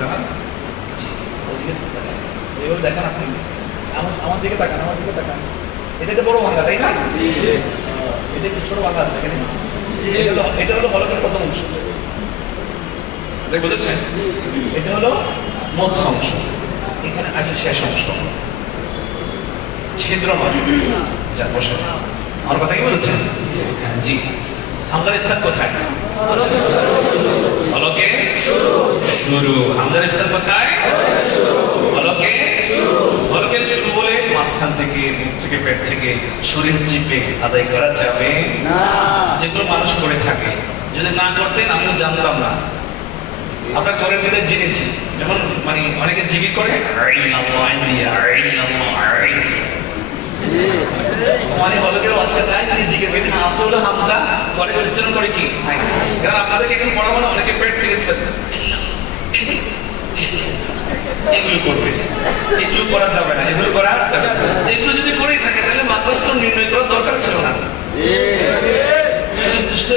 জানান এইভাবে দেখেন আপনি আমার দিকে তাকান, আমার দিকে তাকান। এটা একটা বড় ভাঙা, তাই না? এটা একটু ছোট ভাঙা দেখেন। এটা হলো হলকের প্রথম অংশ, বুঝেছেন? এটা হলো মধ্য অংশ, এখানে আছে শেষ অংশ, ছিদ্র নয়। যা বসে আমার কথা কি বলেছেন? হ্যাঁ জি। হামজার স্থান কোথায়? হলকে শুরু। হামজার স্থান কোথায়? হলকে হলকের শুরু বলে মাঝখান থেকে, মুখ থেকে, পেট থেকে শরীর চিপে আদায় করা যাবে না, যেগুলো মানুষ করে থাকে। যদি না করতেন আমিও জানতাম না, আমরা করে ফেলে জেনেছি। যেমন মানে অনেকে জিকির করে মানে হলকের অস্কার তাই জিকির করে আসলে হলো হামজা করে উচ্চারণ করে কি? কারণ আপনাদেরকে এখন পড়াবো না, অনেকে পেট থেকে এগুলো করবে, এগুলো করা যাবে না, এগুলো করা যাবে না। এগুলো যদি করেই থাকে তাহলে মাদ্রাসা নির্ণয় করার দরকার ছিল না,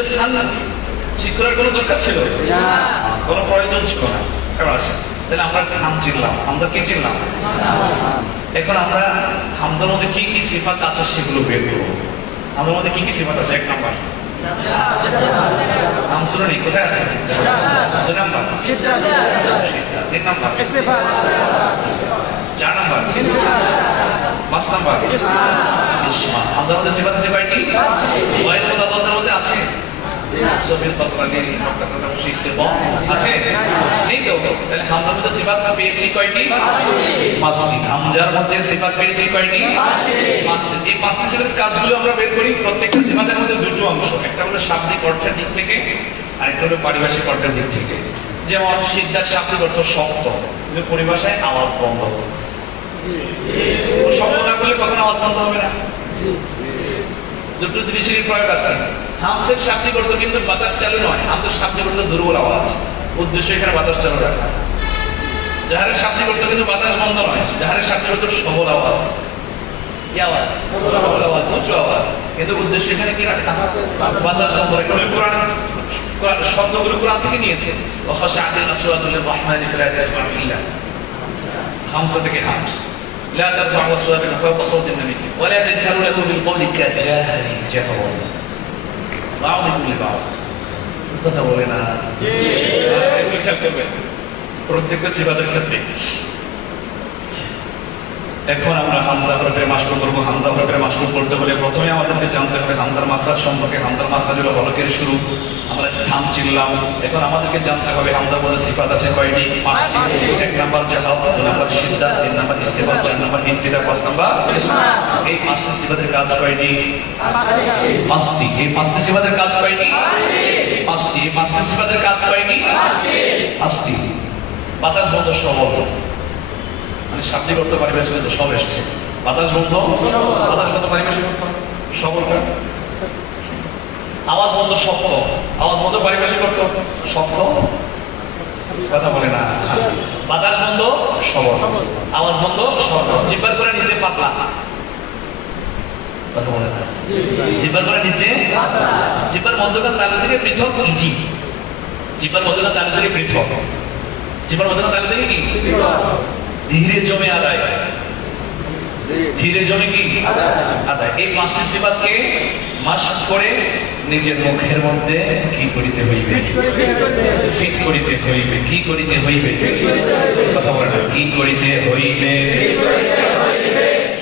স্থান ঠিক করার কোনো দরকার ছিল না, কোনো প্রয়োজন ছিল না। কারণ আছে তাহলে আমরা স্থান চিনলাম, আমরা কি চিনলাম? এখন আমরা হামজার মধ্যে কি কি সিফাত আছে সেগুলো বের করবো। আমাদের মধ্যে কি কি সিফাত আছে? এক নাম্বার হামসুরনি কোথায় আছে? দুই নাম্বার তিন নাম্বার চার নাম্বার পাঁচ নাম্বার ইসমা। হামজার মধ্যে সিফাত আছে কয়টি? ওয়াইল মুতাআদ্দিদের মধ্যে আছে সফিল তকরানি মুক্তাকাতা ইস্তিফাম আছে? নেই তো। তাহলে হামজার মধ্যে সিফাত পেয়েছি কয়টি? পাঁচটি। হামজার মধ্যে সিফাত পেয়েছি কয়টি? পাঁচটি। এই পাঁচটি সিফাতের কাজগুলো আমরা বের করি। প্রত্যেকটা সিফাতের মধ্যে দুটো অংশ, একটা হলো শাব্দিক অর্থের দিক থেকে, আরেকটা হলো পারিভাষিক অর্থের দিক থেকে। যেমন সিদ্ধার শাব্দিক অর্থ শব্দ, কিন্তু পরিভাষায় আওয়াজ বন্ধ। শব্দ না করলে কখনো আওয়াজ বন্ধ হবে না। দুটো জিনিসেরই প্রয়োগ আছে। হামসের শাব্দিক অর্থ কিন্তু বাতাস চালু নয়, হামসের শাব্দিক অর্থ দুর্বল আওয়াজ, উদ্দেশ্য এখানে বাতাস চালু রাখা। জাহারের শাব্দিক অর্থ কিন্তু বাতাস বন্ধ নয়, জাহারের শাব্দিক অর্থ সবল আওয়াজ। কি আওয়াজ? সবল আওয়াজ, উঁচু আওয়াজ, কিন্তু উদ্দেশ্য এখানে কি রাখা? বাতাস বন্ধ রাখা। কোরআন শব্দগুলো কোরআন থেকে নিয়েছে। হামসা থেকে হামস। لا ترفعوا أصواتكم فوق صوت النبي ولا تجهروا له بالقول كجهر جهر بعضكم لبعض। কথা বলে না, এগুলো খেয়াল করবেন প্রত্যেকটা সিফাতের ক্ষেত্রে। এখন আমরা হামজা হরফের মাশরুফ করব। হামজা হরফের মাশরুফ করতে হলে প্রথমে আমাদেরকে জানতে হবে হামজার মাখরাজ সম্পর্কে। হামজার মাখরাজ হলো হলকের শুরু, আমরা স্থান চিনলাম। এখন আমাদেরকে জানতে হবে হামজার মধ্যে সিফাত আছে কয়টি? পাঁচটি। এক নাম্বার জাহাব, দুই নাম্বার সিদ্দা, তিন নাম্বার ইস্তিফাম, চার নাম্বার ইনফিদা, পাঁচ নাম্বার ইসমা। এই পাঁচটি সিফাতের কাজ কয়টি? পাঁচটি। এই পাঁচটি সিফাতের কাজ কয়টি? পাঁচটি। এই পাঁচটি সিফাতের কাজ কয়টি? পাঁচটি। বাতাস বন্ধ সবল, মানে শাব্দিক অর্থ পারিভাষিক অর্থ সব এসছে। বাতাস বন্ধ, বাতাস বন্ধ পারিভাষিক অর্থ সবল। আওয়াজ বন্ধ শক্ত, আওয়াজ বন্ধ পারিভাষিক অর্থ শক্ত। কথা বলে না। বাতাস বন্ধ সবল, আওয়াজ বন্ধ শক্ত। জিহ্বার করে নিচে পাতলা। কথা বলে না। জিহ্বার করে নিচে, জিহ্বার মধ্যখান তালু থেকে পৃথক ইজি। জিহ্বার মধ্যখান তালু থেকে পৃথক, জিহ্বার মধ্যখান তালু থেকে কি ধীরে জমে আদায়, ধীরে জমে কি আদায়। এই পাঁচটি সিফাতকে মাশক করে নিজের মুখের মধ্যে কি করিতে হইবে? ফিট করিতে হইবে। কি করিতে হইবে? কথা বলে না। কি করিতে হইবে?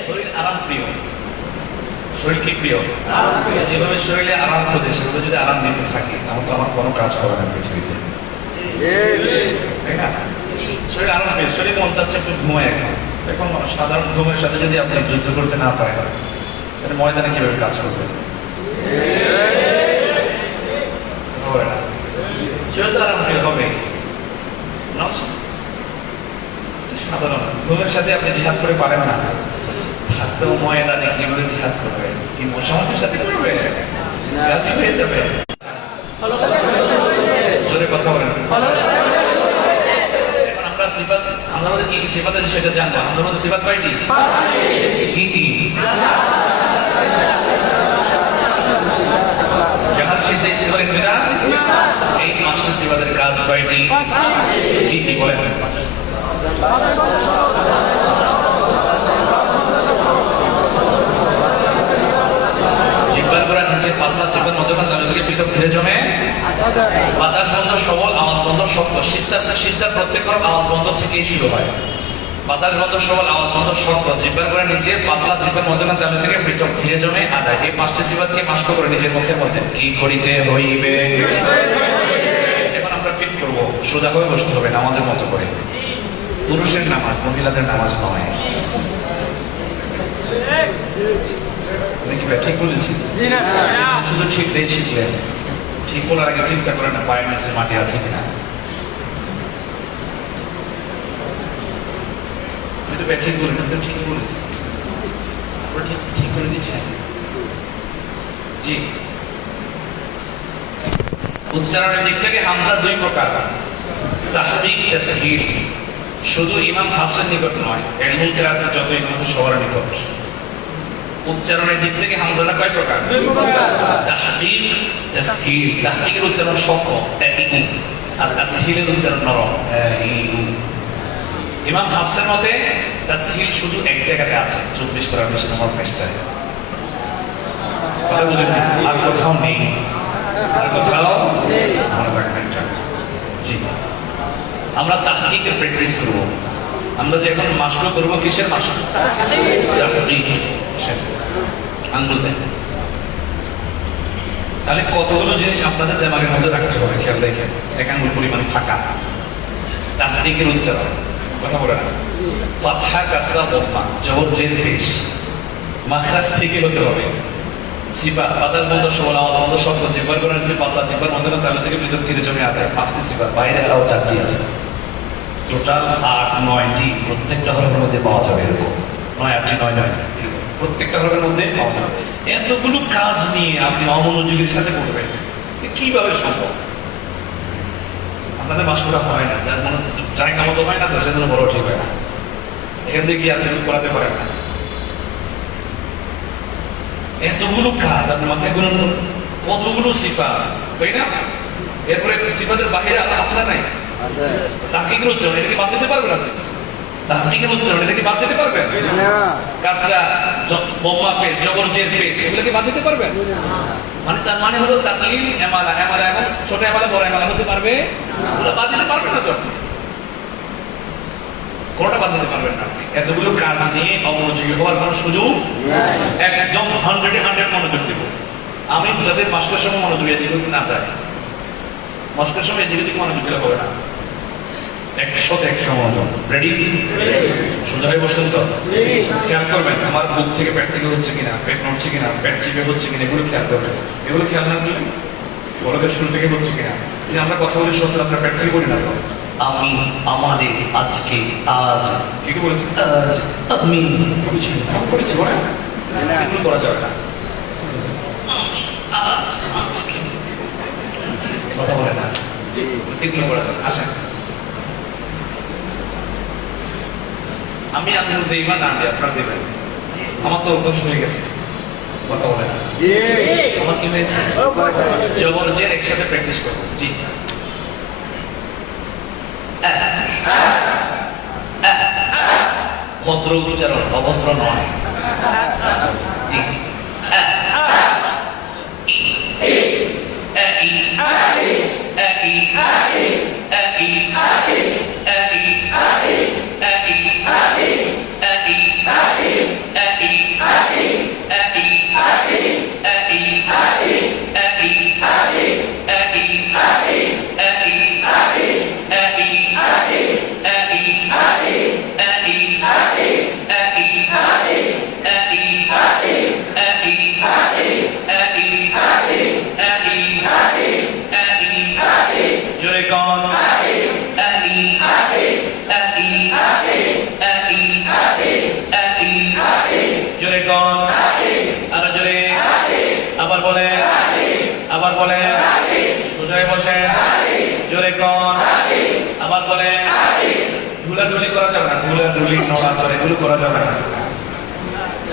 শরীর আরাম প্রিয়, শরীর কি প্রিয়? যেভাবে শরীরে আরাম খোঁজে সেভাবে যদি আরাম দিতে থাকি তাহলে তো আমার কোনো কাজ হবে না পৃথিবীতে, তাই না? শরীর আরাম পেয়ে, শরীর মন চাচ্ছে একটু ঘুমায়। এখন সাধারণ ঘুমের সাথে যদি আপনি যুদ্ধ করতে না পারেন তাহলে ময়দানে কিভাবে কাজ করবেন? শরীর তো আরাম পেয়ে হবে। সাধারণ ঘুমের সাথে আপনি জিহাদ করে পারেন না, থাকতেও ময়দানে কিভাবে জিহাদ করবেন? কি মশামাসের সাথে করবে? রাজি হয়ে যাবে। জোরে কথা বলেন। সিফাত আমাদের মধ্যে কি কি সিফাত আছে সেটা জানবো। আমাদের মধ্যে সিফাত কয়টি? কি কি? জাহার সিদ্ধা ইস্তেগফার কয়টা? এই পাঁচটা সিফাতের কাজ কয়টি? কি কি বলেন? জিহ্বার গোড়া নিচে পাতলা, জিহ্বার মধ্যখান তালু থেকে পৃথক ধীরে জমে বাতাস বন্ধ সবল, আওয়াজ বন্ধ শক্ত। সিদ্ধার প্রত্যেক হরফ আওয়াজ বন্ধ থেকেই শুরু হয়। বাতাস বন্ধ সবল, আওয়াজ বন্ধ শক্ত, জিহ্বার গোড়া নিচে পাতলা, জিহ্বার মধ্যখান তালু থেকে পৃথক ধীরে জমে আদায়। এই পাঁচটি সিফাতকে মাস্ক করে নিজের মুখের মধ্যে কি করিতে হইবে। এখন আমরা ফিট করবো, সোজা হয়ে বসতে হবে নামাজের মতো করে। পুরুষের নামাজ, মহিলাদের নামাজ নয়। ঠিক বলেছি? শুধু ঠিকটাই শিখলেন। ঠিক বলার আগে চিন্তা করেন না পায়ের নিচে মাটি আছে কিনা। আমি তো ঠিক বলি না, ঠিকই বলেছি। ঠিক করে দিচ্ছেন। জি, উচ্চারণের দিক থেকে হামজা দুই প্রকার, তাহরিক, তাসহীল। শুধু ইমাম হাফসের নিকট নয়, ইলমুল কিরাতের যত ইমাম আছে সবার নিকট। উচ্চারণের দিক থেকে হামজাটা কয় প্রকার? তাহরিক, তাসহীল। তাহরিকের উচ্চারণ শক্ত, তাকিউ, আর তাসহীলের উচ্চারণ নরম, ইউ। ইমাম হাফসের মতে তাসহীল শুধু এক জায়গাতে আছে, 24 পারা 20 নম্বর পৃষ্ঠায়। কথা বুঝেন? আর কোথাও নেই, আর কোথাও মনে রাখবেন। জি, আমরা তাহরিকের প্র্যাকটিস করব। আমরা যে এখন মাসলো করবো, কিসের মাসলো? তাহরিক। আঙ্গুল দেন। তাহলে কতগুলো জিনিস আপনাদের দেমাগের মধ্যে রাখতে হবে, খেয়াল রেখে। এক আঙ্গুল পরিমাণ ফাঁকা। তাহরিকের উচ্চারণ, কথা বলে না। ফাতহা, কাসরা, দম্মা, জবর, জের, পেশ। মাখরাজ থেকে হতে হবে। সিফাত, বাতাস বন্ধ সবল, আওয়াজ বন্ধ শব্দ, জিহ্বার গোড়া নিচে পাতলা, জিহ্বার মধ্যখান তালু থেকে পৃথক ধীরে জমে আদায়। 5টি সিফাত, বাইরে আরও 4টি আছে। টোটাল 8-9টি প্রত্যেকটা হরফের মধ্যে পাওয়া যাবে। এরকম 9-8টি, 9-9 প্রত্যেকটা হরফের মধ্যে পাওয়া যাবে। এতগুলো কাজ নিয়ে আপনি অমনোযোগের সাথে করবেন, কিভাবে সম্ভব? আপনাদের মাসুরা হয় না, যার মনে জায়গা মতো হয় না, তো সেজন্য বড় ঠিক হয় না। এখান থেকে গিয়ে আপনি করাতে পারেন না। এতগুলো কাজ আপনি মাথায় গুনুন, কতগুলো সিফাত, তাই না? এরপরে সিফাতের বাহিরে আসা নাই। তাহকিকের উচ্চারণ, এটাকে বাদ দিতে পারবেন আপনি? তাহকিকের উচ্চারণ, এটাকে বাদ দিতে পারবেন? কাসরা, দম্মা, পেশ, জবর, জের, পেশ, এগুলোকে বাদ দিতে পারবেন? মানে তার মানে হলো তাকলিল, এমালা, এমালা এবং ছোট এমালা, বড় এমালা হতে পারবে? ওগুলো বাদ দিতে পারবেন না তো আপনি? কোনটা বাদ দিতে পারবেন না আপনি? এতগুলো কাজ নিয়ে অমনোযোগী হওয়ার কোনো সুযোগ? একদম 100-100 মনোযোগ দিব। আমি যাদের মাস্কের সময় মনোযোগী দিব না চাই, মাস্কের সময় এদিকে দিকে মনোযোগ দিলে হবে না। 100-100 মনোযোগ। রেডি? সোজা হয়ে বসতেন তো? খেয়াল করবেন আমার বুক থেকে পেট থেকে হচ্ছে কিনা, পেট নড়ছে কিনা, পেট চিপে হচ্ছে কিনা, এগুলো খেয়াল করবেন। এগুলো খেয়াল না করলে বড়দের শুরু থেকে হচ্ছে কিনা। যে আমরা কথা বলি সচরাচর পেট থেকে বলি না তো। আমি, আমাদের, আজকে, আজ, কি কি বলেছি? আজ, আমি করেছি বলে এগুলো করা যাবে না। আজ, আজকে, কথা বলে না, এগুলো করা যাবে। আসেন, আমি আঙ্গুল দেই বা না দিই, আপনারা দেবেন। আমার তো অভ্যাস হয়ে গেছে, কথা বলে না। আমার কি হয়েছে? জবর, জের একসাথে প্র্যাকটিস করবো। জি, ভদ্র উচ্চারণ, অভদ্র নয়। আবার বলে, আবার বলে, সোজায় বসে, জোরে কন, আবার বলে। ঢুলাঢুলি করা যাবে না, ঢুলাঢুলি, নড়াচড়া এগুলো করা যাবে না।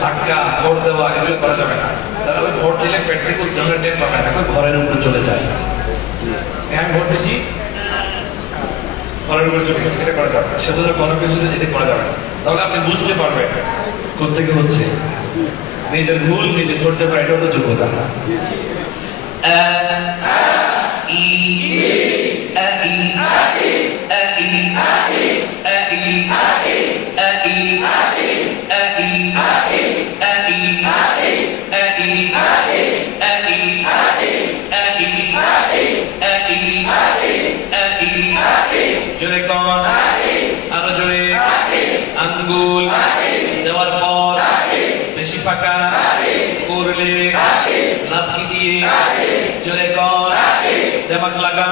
ধাক্কা, ভোট দেওয়া এগুলো করা যাবে না। তারা ওই ভোট দিলে পেট থেকে উচ্চারণের টের পাবে না, ওই ঘরের উপরে চলে যায়। আমি ভোট দিচ্ছি, ঘরের উপরে চলে গেছে, এটা করা যাবে না। সেজন্য কোনো কিছু এটা করা যাবে না। তাহলে আপনি বুঝতে পারবেন কোথেকে হচ্ছে। নিজের ভুল নিজে ধরতে পারে, এটা হলো যোগ্যতা। জোরে কন, আরো জোরে। আঙ্গুল দেওয়ার পর বেশি ফাঁকা করলে লাভকি দিয়ে জোরে কন, দেমাগ লাগা,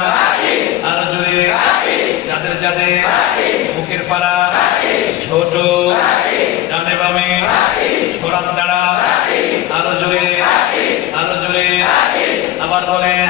আরো জোরে। যাদের যাদের মুখের ফাড়া ছোট, ডানে বামে ছড়ান তারা, আরো জোরে, আরো জোরে। আবার বলেন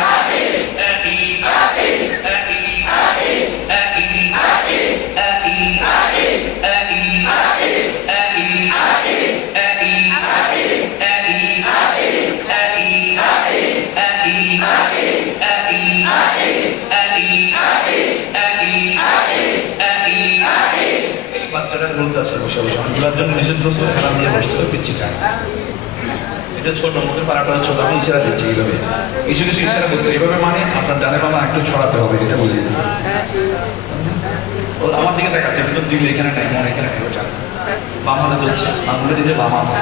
বাচ্চাটা বলতেছে বসে বসে অনেকগুলোর জন্য নিষেধ করছে, খেলা নিয়ে বসছিল পিচ্ছি খায়। এটা ছোট মুখের পাড়াটা ছোট, আমি ইশারা দিচ্ছি এইভাবে, কিছু কিছু ইশারা করছে এইভাবে, মানে আপনার ডানে বামা একটু ছড়াতে হবে, এটা বলে দিচ্ছি। ও আমার দিকে দেখাচ্ছে, কিন্তু দিলে এখানে নাই, মনে এখানে নেই, ওটা বাম হাতে চলছে, আঙুলে দিচ্ছে বাম হাতে।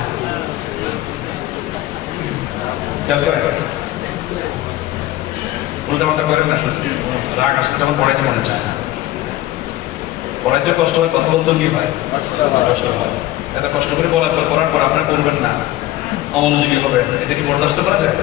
খেয়াল করে উল্টা পাল্টা করেন না, সত্যি রাগ আসলে যখন পড়াইতে মনে চায় না। পড়াইতে কষ্ট হয়, কথা বলতেও কি হয়, কষ্ট হয়। এত কষ্ট করে পড়ার পর আপনারা করবেন না, অমনোযোগী হবে, এটা কি বরদাস্ত করা যায়?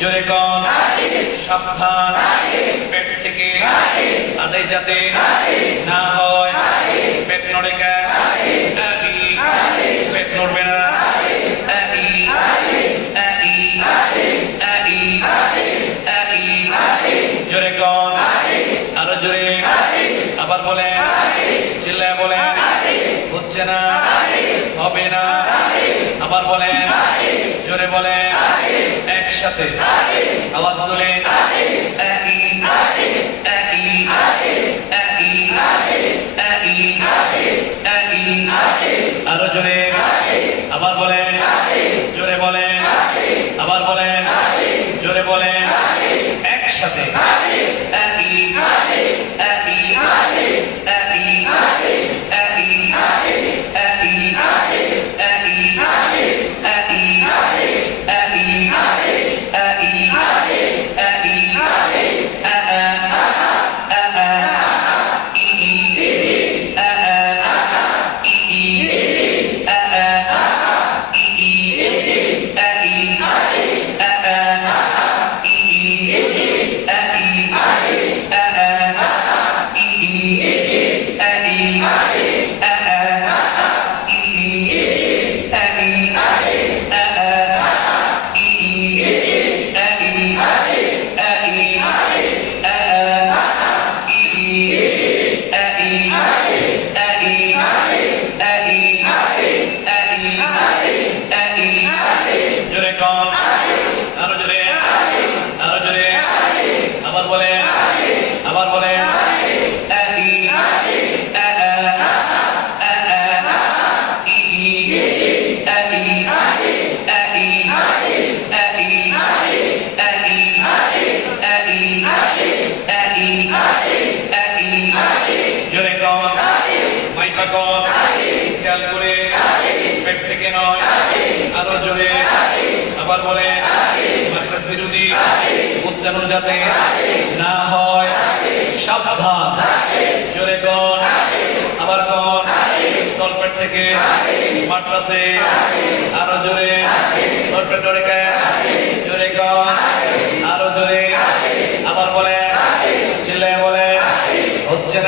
জোরে কন, সাবধান, পেট থেকে আদায় যাতে না হয়। পেট নড়ে কেন? পেট নড়বে না। জোরে কন, আরো জোরে। আবার বলেন, চিল্লায় বলেন, হচ্ছে না, হবে না। আবার বলেন, জোরে বলেন, একসাথে আওয়াজ তোলেন। আরো জোরে। আবার বলেন, জোরে বলেন। আবার বলেন, জোরে বলেন, একসাথে। আবার বলে মাখরাজ বিরোধী উচ্চারণ যাতে না হয়, সাবধান। জোরে কন, আবার কন, তলপেট থেকে মাদ্রাসে, আরো জোরে, তলপেট জোরে কেন, জোরে কন, আরো জোরে। আবার বলে, চিল্লায় বলে, হচ্ছে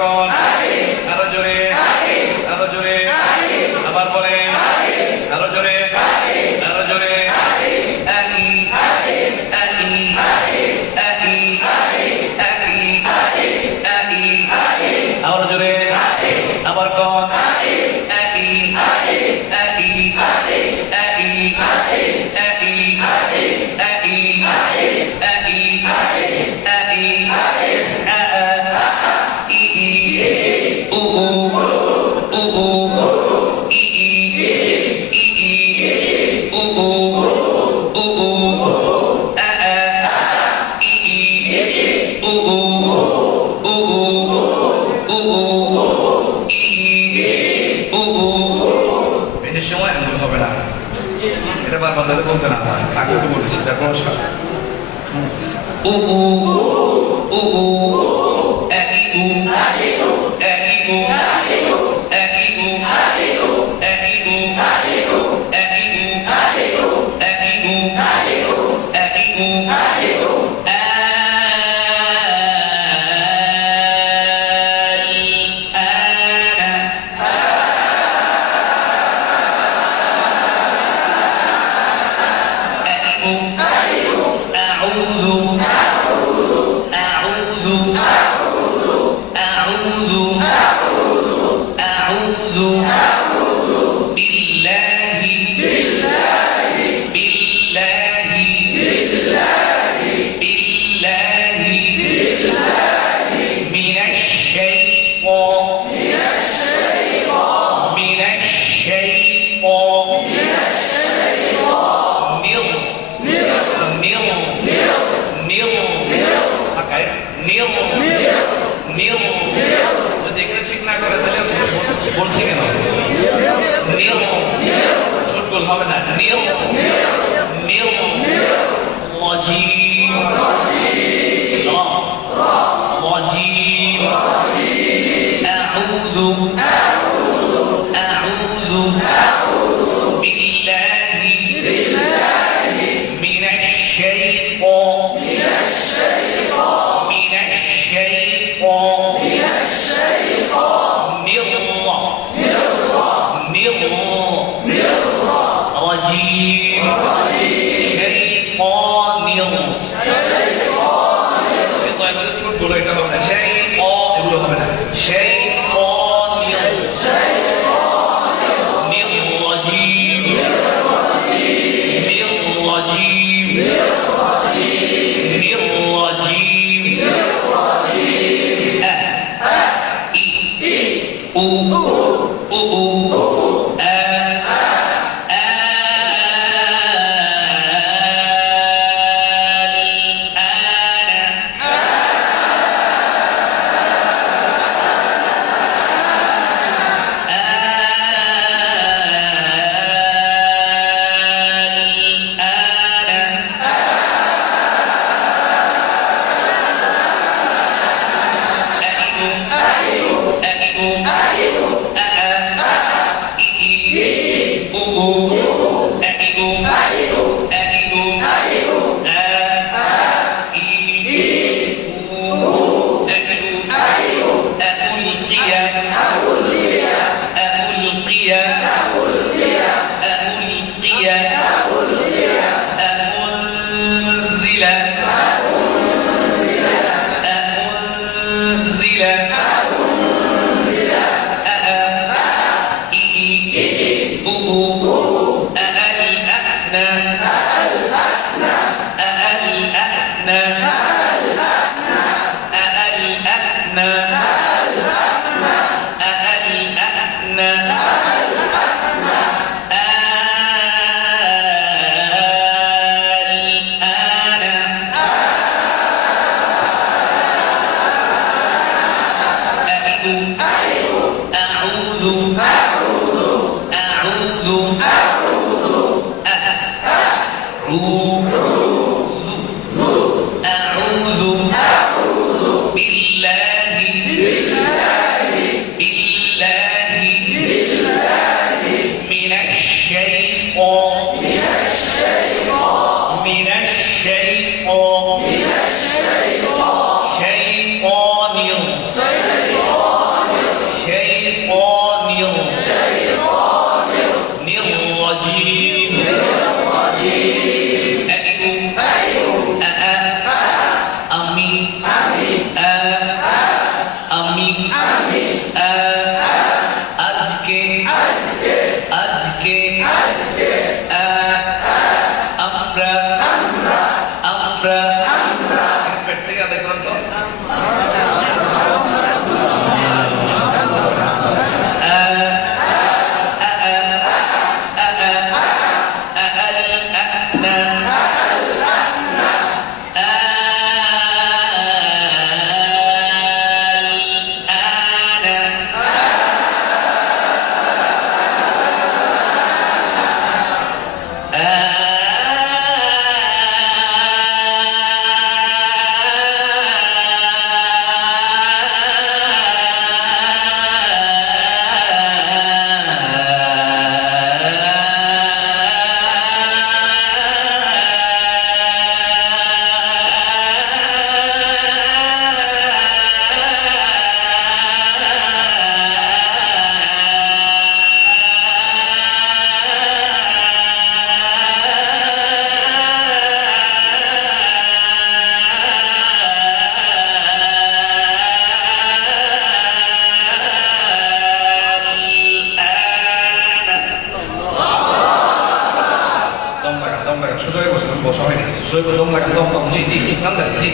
কোন আরো জোরে আরো জোরে আবার বলেন আরো জোরে আরো জোরে I I I I I আরো জোরে আবার কোন আই আই আই বেশি সময় এমন হবে না, এটা বারবার যাতে বলতে না হয়, আগে তো বলেছি তার নমস্কার। ও ও ও ও একই ও একই ও একই ও একই ও একই ও একই ও একই ও একই ও একই ও ঠিক না করে তাহলে বলছি কেন নিয়ম ছোটগুল হবে না নিয়ম নিয়ম ওয়াজিব ওয়াজিব আউযু আউযু বিল্লাহি মিনাশ শাইতান এটা হবে না সেই অ এগুলো হবে না সেই সুযোগে বসে বসা হয়নি সুযোগে দম লাগা দম দম জি জি জি দম লাগা জি